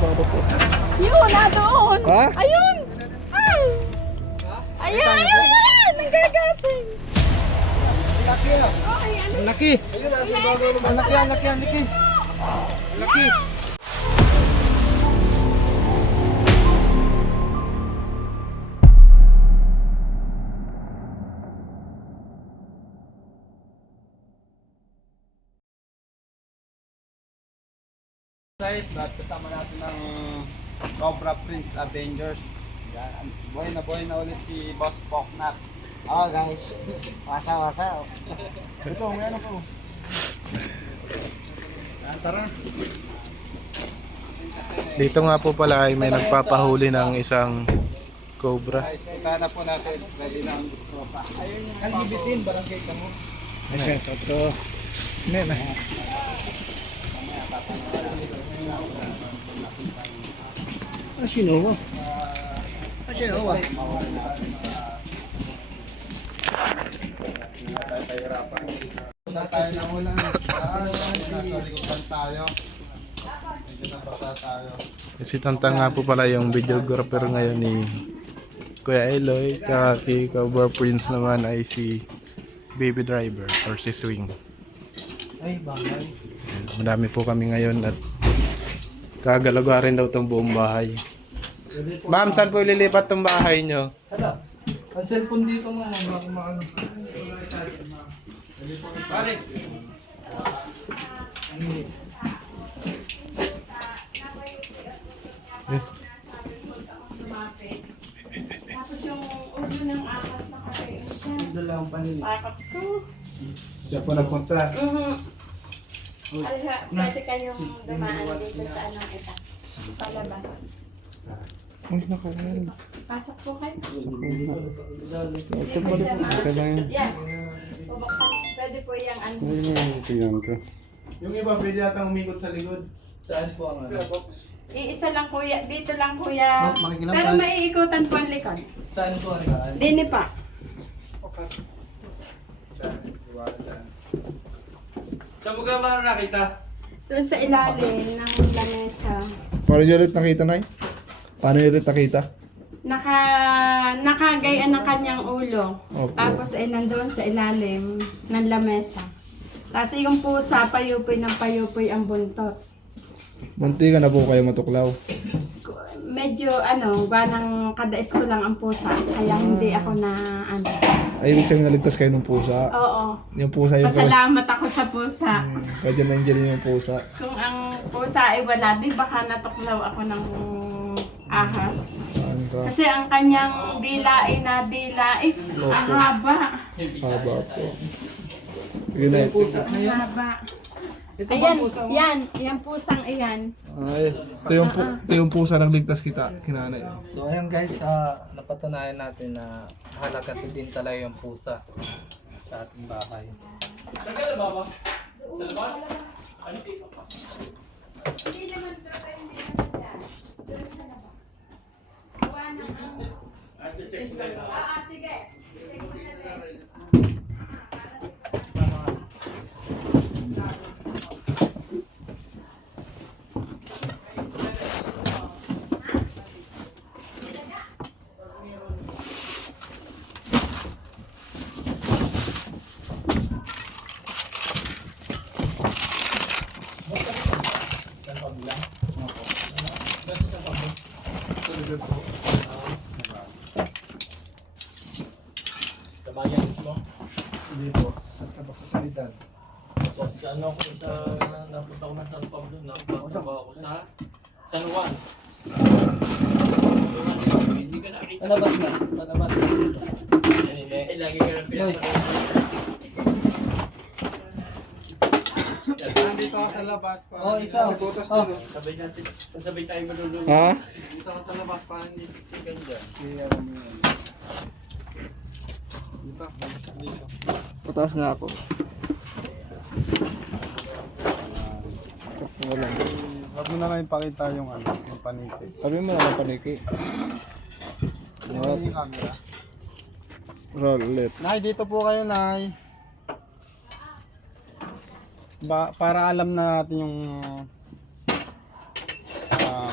baba po. Yun, na doon. Ha? Ayun. Ay. Ayun, ayun, ayun. Nanggagasing. Laki ah. Ay, ano? Laki. Laki. Laki. At kasama natin ng Cobra Prince Avengers. Yan. Buhay na ulit si Boss Poknat. Oh guys, wasa. Ito, may ano po. Yan, tara. Dito nga po pala ay may nagpapahuli ng isang cobra. Guys, punta na po natin. Ready na ang tropa. Ayun yung Kalbibitin, barangay ka mo. Ay, ito. Nena. Sino? Sino? Punta tayo na ulan. Nasa likodan tayo. Medyo nabasa tayo. Si Tantang nga po pala yung videographer ngayon ni Kuya Eloy. Kaya si Cobra Prince naman ay si Baby Driver or si Swing. Ay, bangay. Madami po kami ngayon at kagalagarin daw itong buong bahay. Ma'am, saan po ililipat itong bahay nyo? Hala, ang cellphone dito mo, maano. Pare. Tapos yung ulo ng akas nakakain siya. Ito lang ang panili. Bakit ko? Diyan po nagpunta. Pwede kayong dumaan dito sa anong ito. Palabas. Ay, nakalan. Pasok po kayo. Ito po rin. Yan. Bubuksan. Pwede po yung ano. Tingnan ko. Yung iba pwede atang umikot sa likod. Saan po ang ano? Iisa lang kuya. Dito lang kuya. makikilang Pero pa. may iikutan po ang likod. Saan po ang daan? Dini pa. Saan mo ka ba nakita? Doon sa ilalim ng lamesa. Paano nyo ulit nakita, Nay? Paano nyo ulit nakita? Nakagayaan ng kanyang ulo. Opo. Tapos ay nandoon sa ilalim ng lamesa. Tapos yung pusa, payupoy ng payupoy ang buntot. Munti ka na po kayo matuklaw. Medyo banang kadaes ko lang ang pusa. Kaya hindi ako na Ay, ibig sabihin naligtas kayo ng pusa. Oo. Yung pusa yung Pasalamat ako sa pusa. Kaya nandiyan yung pusa. Kung ang pusa ay wala, di baka natuklaw ako ng ahas. Ano ka? Kasi ang kanyang dila, ang haba. Haba po. Yun na. Ang haba. Ayan, yan pusang iyan. Ay, ito yung pusa nagligtas kita, kinanay. So ayan guys, napatunayan natin na halaga din talaga yung pusa sa ating bahay. Hindi naman ito kayo hindi naman yan. Doon sa labas. Gawa ng sige. Check mo na din. Sa bayan mismo? Hindi po, sa salidad. So, sa ano ko sa napunta ko na San Pablo, napunta ako sa San Juan. Hindi ka nakita. Palabas na, palabas na. Lagi ka na pinapanood. Nandito ako sa labas para isa. Sabay tayo malulunod. Ha? Dito ako sa labas para hindi siksikan dyan. Kaya alam mo yun. Dito, dito. Pataas na ako. Wala. Huwag mo na lang ipakita yung yung paniki. Sabi mo na lang paniki. Yung camera. Roll ulit. Nay, dito po kayo, Nay. Para alam na natin yung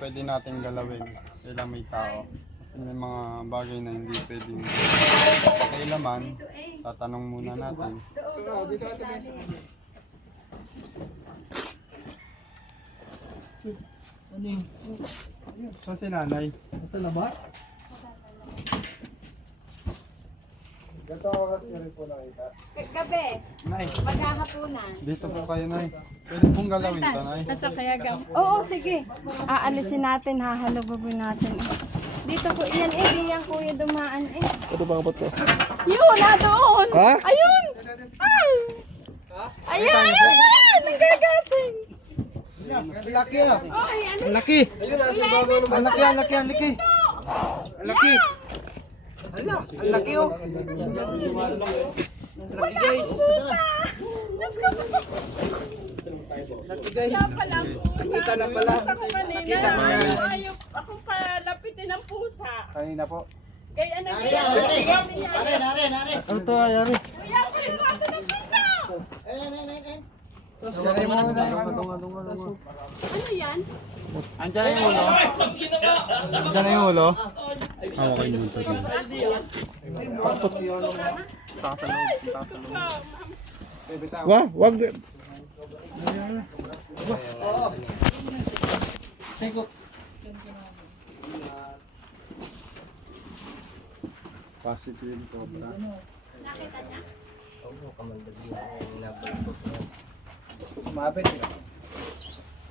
pwede natin galawin. Kailang may tao. Kasi may mga bagay na hindi pwedeng kailaman. Tatanong muna natin. So si nanay. Nasa labas? Gato oras niyo rin po nakita. Gabi, Nay, maghahapunan. dito po kayo nay. Pwede pong galawin to nay. Nasa kayagang. Oo, sige. Aalisin natin, hahalububin natin. Dito po, yan eh, di yan kuya dumaan eh. Ito bang kapot ko? Yun, na doon. Ha? Ayun. Ay. Ayun, ayun. Nagagasing. Laki ah. Ay, ano? Laki. Ayun, nasa baba naman. Ang laki, ang laki, ang laki. Ang laki. Hala, ang laki oh. Laki guys. Diyos ko. Laki guys. Kaya pala ang pusa. Nakita na pala. Pusa ko kanina. Nakita mo yan. Ayaw akong palapitin ng pusa. Kanina po. Kaya ano kaya? Nare. Ano to ayari? Kuya, kuya, kuya, ng pusa. Kanina mo na. Ano yan? Andiyan na yung ulo. Andiyan na yung ulo. Okay nyo ito. Wah, wag. Positive cobra.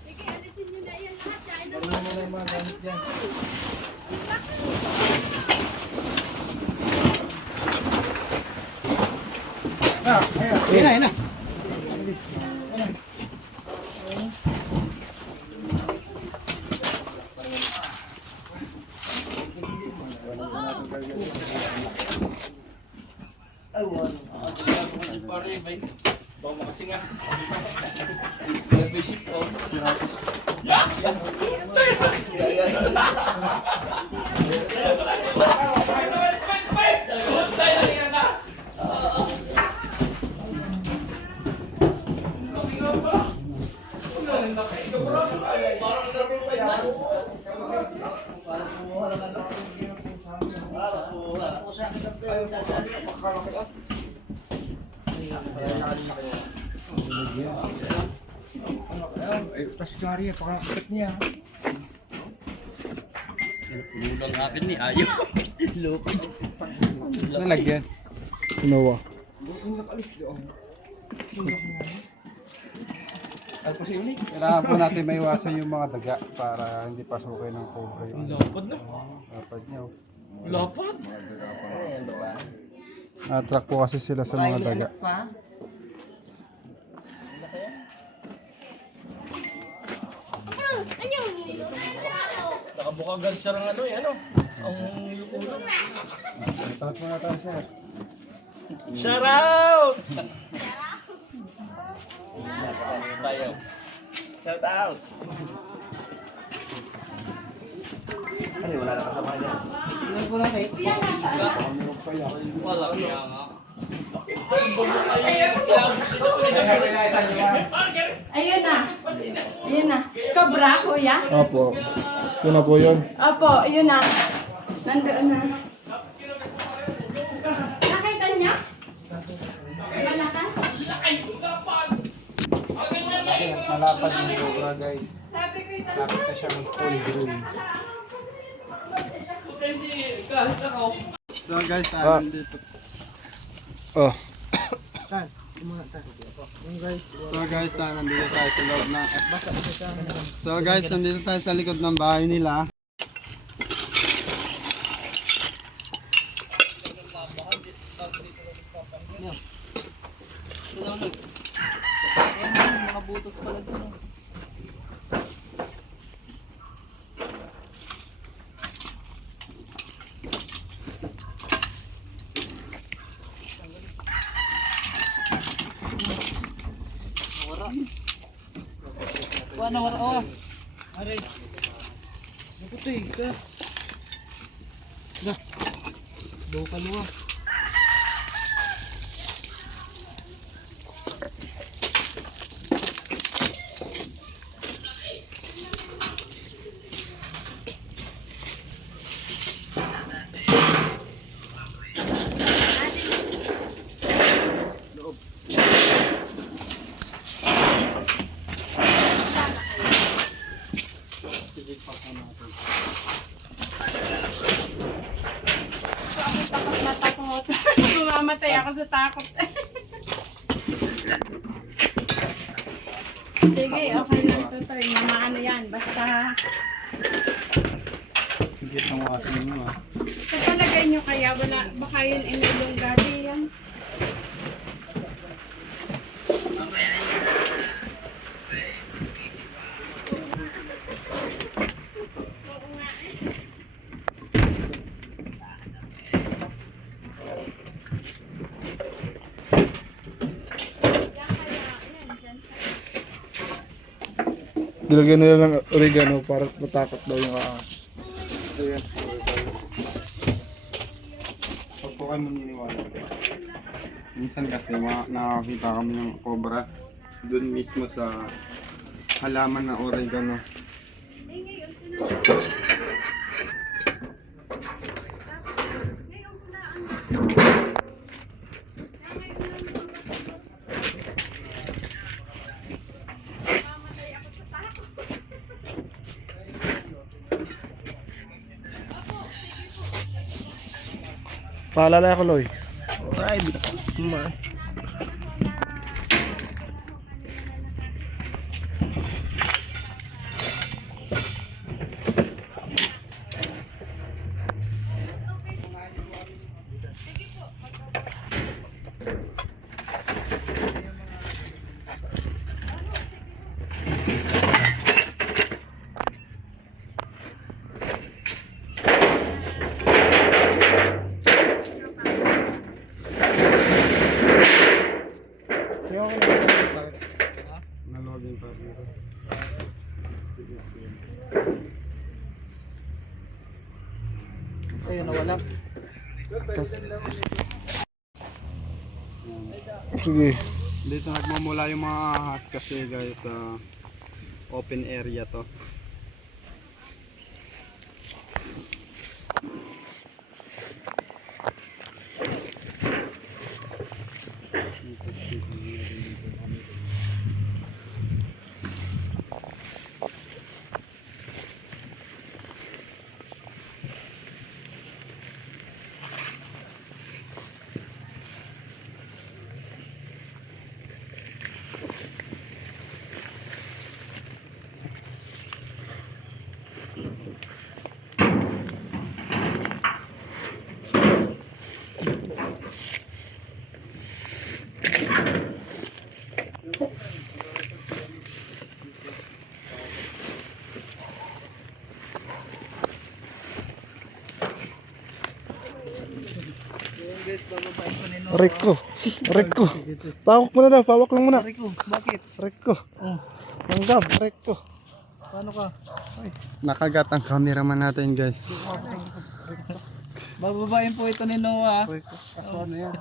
Sige, alisin nyo na yan lahat. Kaya na Ayun na. Pare, bay. Baka makasinga. May ship oh. Lulang akin ni ayaw. Lupit. Nalagyan. Kinuha. Kailangan po natin maiwasan yung mga daga para hindi pasukin ng cobra yung Lapad na. lapad niya. Lapad. Na-attract po kasi sila sa mga daga. Nakabukagan sa rang ano yan oh. Ang ulo. Tapos muna tayo sir. Shout out! Tayo. Shout out! Wala kaya nga. Ayun na. Ayun na. Cobra, kuya? Opo. Yun na po yun. Opo, ayun na. Nandoon na. Nakita niya? Malaki? Malapad yung cobra guys. Sabi ko ito. Lapit na siya mag-full grown. So guys, nandito. Oh. So guys, nandito tayo sa loob ng So guys, nandito tayo sa likod ng bahay nila. Legit pa po natin. So, ako takot na takot. Mamamatay ako sa takot. Sige, okay lang to. Mga ano yan, basta Legit ang wasin nyo ah. sa palagay nyo kaya wala, baka yun inulong dati yan. Dilagyan nila ng oregano para matakot daw yung ahas. Ayan. Huwag po kayo maniniwala. Minsan kasi nakakita kami ng cobra dun mismo sa halaman na oregano. Paalala ako, Loy. Ay, Nalogin pa dito. Ayun, nawala. sige. Dito nagmumula yung mga ahas kasi guys open area to. Reko. Reko. Pawak muna daw. Pawak lang muna. Rico, bakit? Reko. Langgam. Reko. Paano ka? Nakagat ang cameraman natin guys. Bababain po ito ni Noah. Ano yan?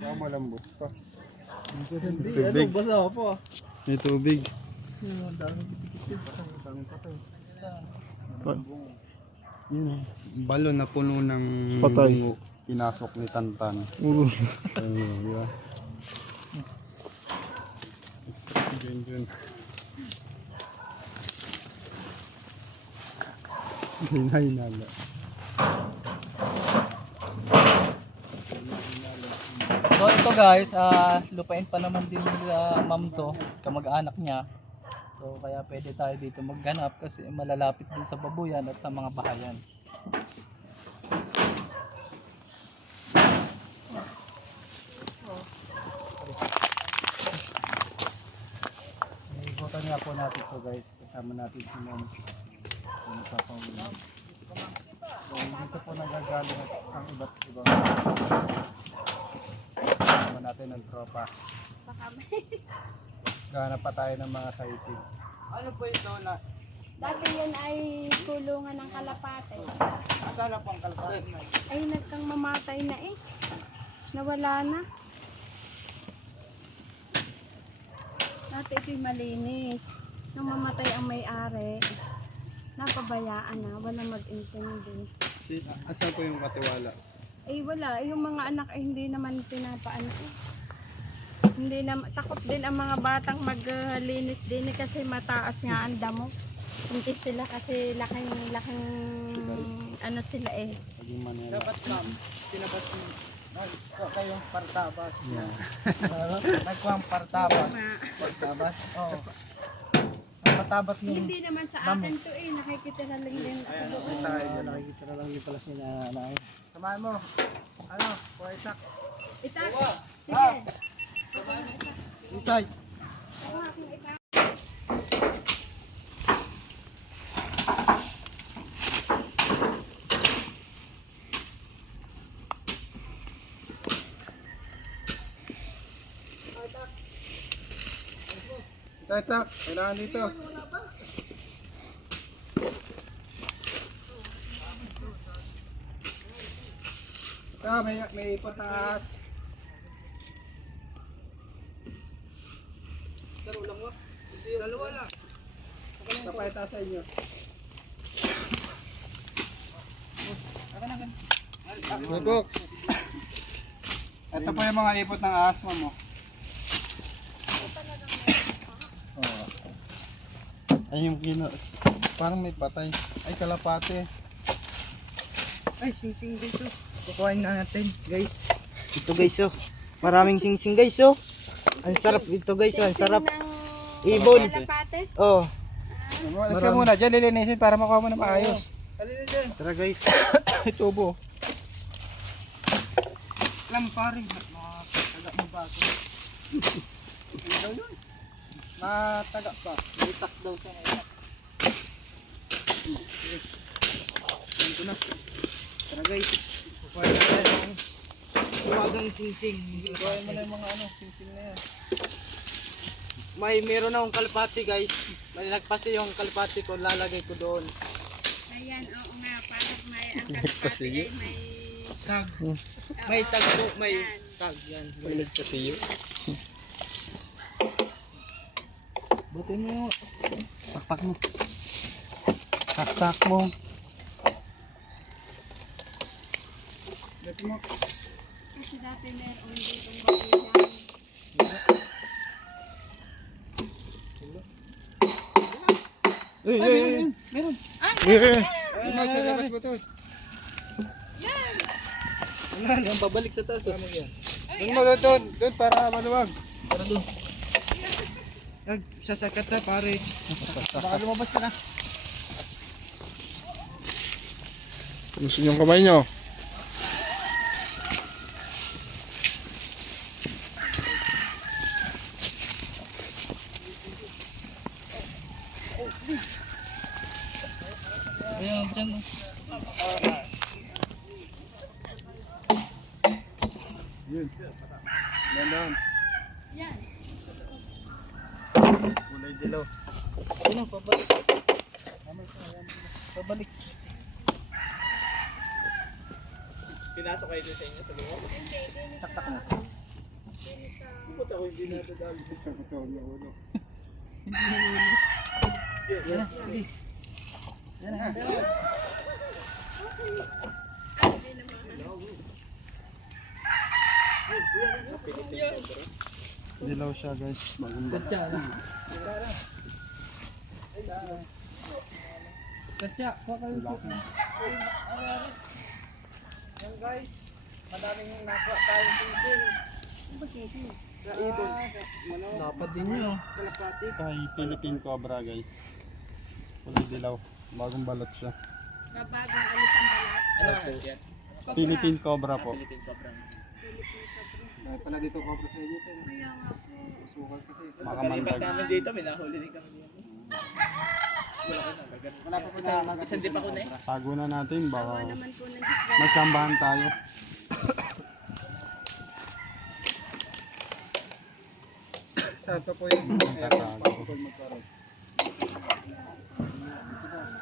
Baka malambot pa. Hindi, Tubig. basa po. May tubig. Yun oh. Balon na puno ng Patay. bungo. Pinasok ni Tantan. Ayun, di ba? Dyan. Hinala. So ito guys, lupain pa naman din sa ma'am to, kamag-anak niya. So kaya pwede tayo dito magganap kasi malalapit din sa babuyan at sa mga bahayan. Ikutan nga po natin to guys. Kasama natin si Mom. Yung papawin. So dito po nagagaling ang iba't ibang kasama natin ng tropa. Gahanap pa tayo ng mga sighting. Ano po ito na? Dati yan ay kulungan ng kalapate. Asala po ang kalapate? Ay, nagkang mamatay na eh. Nawala na. Dati ito'y malinis. Nung mamatay ang may-ari, napabayaan na, wala mag-intindi. Asan po yung katiwala? Eh wala, yung mga anak ay hindi naman pinapaano eh. Hindi na, takot din ang mga batang maglinis din eh, kasi mataas nga ang damo. Hindi sila kasi laking ano sila eh. Paging Manila. Dapat ma'am, tinabas nagkuha kayong partabas. Nagkuha ang partabas. Partabas? Oo. Ang patabas niyo. Hindi naman sa akin to eh. Nakikita na lang din ako doon. Nakikita na lang din pala si nanay. Samahan mo. Ano? Kuha itak. Itak. Sige. Isay. Tak, kailangan dito. May pataas. Dalawa lang. Kapay taas sa inyo. Bubok. Ito po yung mga ipot ng asma mo. Ay yung parang may patay. Ay kalapate. Ay, sing-sing guys oh. Kukuhain na natin guys. Ito guys oh. Maraming sing-sing guys oh. Ang sarap ito guys oh. Ang sarap. Ibon. Oh. Alis ka muna dyan, lilinisin para makuha mo na maayos. Tara guys. Tubo. Lang pare. Mataga mo ba ako? Mataga pa. Itak daw siya ngayon. Ito na. Tara guys. Kukuhain natin ang tuwagang sing-sing. Kuhain mo na yung mga sing-sing na yan. Meron akong kalapati guys. May nagpasi yung kalapati ko. Lalagay ko doon. Ayan, oo nga. Parang may ang kalapati ay may Tag. May tag po. May tag. Yan. Nagpasiyo. Buti mo. Takpak mo. Taktak mo. Dito mo. kasi dati meron ditong bakuyan. Meron. Sa labas ba ito? Wala lang. Babalik sa taas. Doon mo doon para maluwag. Tara doon. Sasakat na pare. Baka lumabas ka na. Gusto yung kamay nyo? Ayan, dyan. Yun. Dandan. Yan. Kulay dilaw. Ano, pabalik. Pabalik. Pinasok kayo sa inyo sa loob? Taktak na. Puta ko hindi natadali. Takot na ulo. Yan na, sige. Yan na. Dilaw siya guys. Bagong Katya. Katya, kuha kayo po. Yan guys. Madaming nakuha tayong sing-sing. Sa ibon. Lapad din yun. Kalapati. Kay Philippine Cobra guys. Kulay dilaw. Bagong balot siya. Babagong alis ang balat. Ano siya? Philippine Cobra po. Philippine Cobra. Ay pala dito cobra sa inyo. Kaya nga po. Sukal kasi. Makamandag. dito, may nahuli din kami dito. Wala pa sa isang di pa ko na eh. Tago na natin. Baka Naman po ng Diyos. magsambahan tayo. Santo po yung pakukul magkaroon.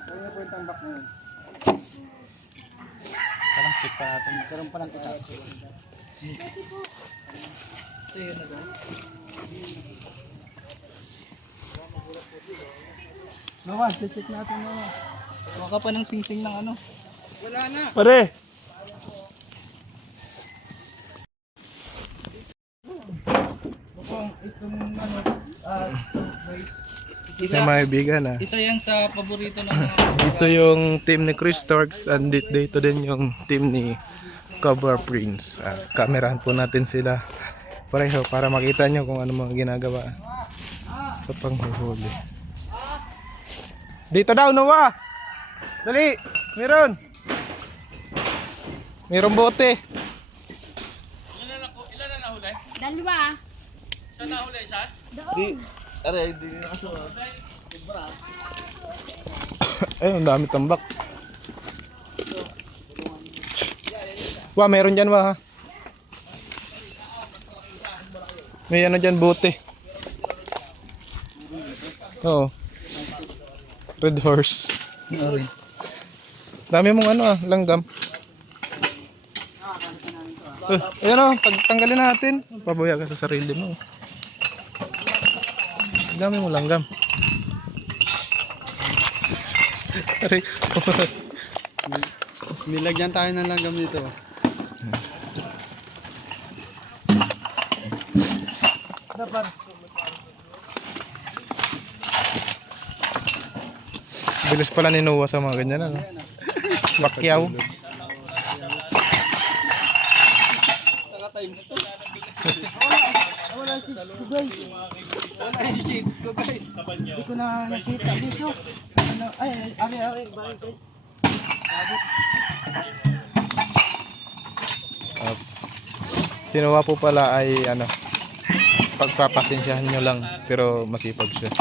Ano po yung tambak mo yun? Parang check pa natin. Magkaroon pa lang kita. Ito yun na ba? Nawan, check natin naman. Kuha ka pa ng sing-sing ng ano. Wala na. Pare! Mukhang itong ano, guys, na maibigan ah. Isa yan sa paborito ng mga Dito yung team ni Chris Torx and dito din yung team ni Cobra Prince. Kamerahan po natin sila pareho para makita nyo kung ano mga ginagawa sa panghuhuli. Dito daw, Noah! Dali! Meron bote. Dalawa. Ay, ang dami tambak. Wah, meron dyan ha. May ano dyan, bote. Oo. Red horse. Dami mong ano langgam. Ayan o, tanggalin natin. Pabuya ka sa sarili mo. Dami mo langgam. Aray. Nilagyan tayo ng langgam dito. Bilis pala ni Noah sa mga ganyan ano. Bakyaw. Hindi ko na nakita guys oh. Ano, ari guys. Si Noah po pala ay ano, pagpapasensyahan nyo lang pero masipag siya.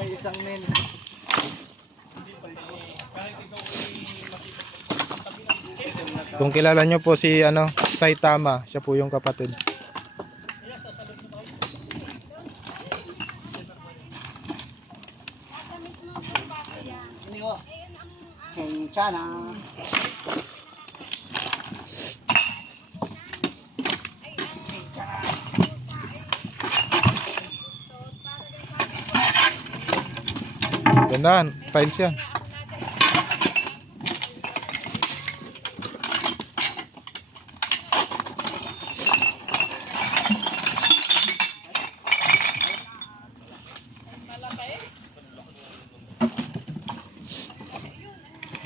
May isang men. Kung kilala nyo po si ano, Saitama, siya po yung kapatid. Sana. Gandaan, tiles yan.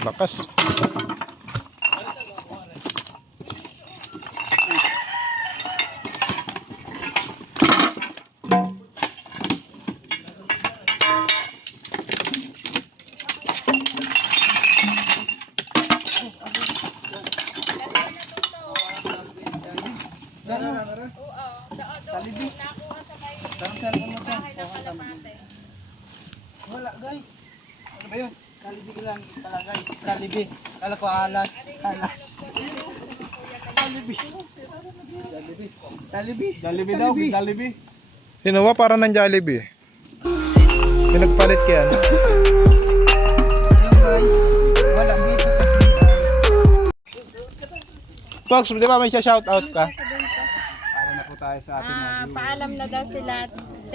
Lakas. Wala guys. Ano ba yun? Kalibi lang pala guys. Kalibi. Kala ko alas. Kalibi. Dalibi daw, dalibi. Si Noah para ng Jollibee. Pinagpalit kaya ano? Ayun guys. Wala dito. Fox, di ba may siya shoutout ka? Para na po tayo sa ating mga viewers. Paalam na daw sila.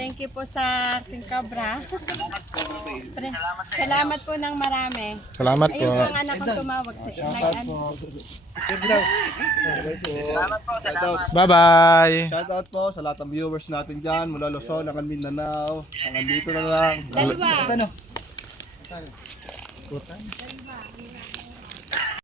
Thank you po sa Team Cobra. Salamat po ng marami. Salamat po. Ayun po ang anak kong tumawag sa Bye-bye. Shoutout po sa lahat ng viewers natin dyan mula Luzon, hanggang Mindanao. Hanggang dito na lang. Dalawa. Ano?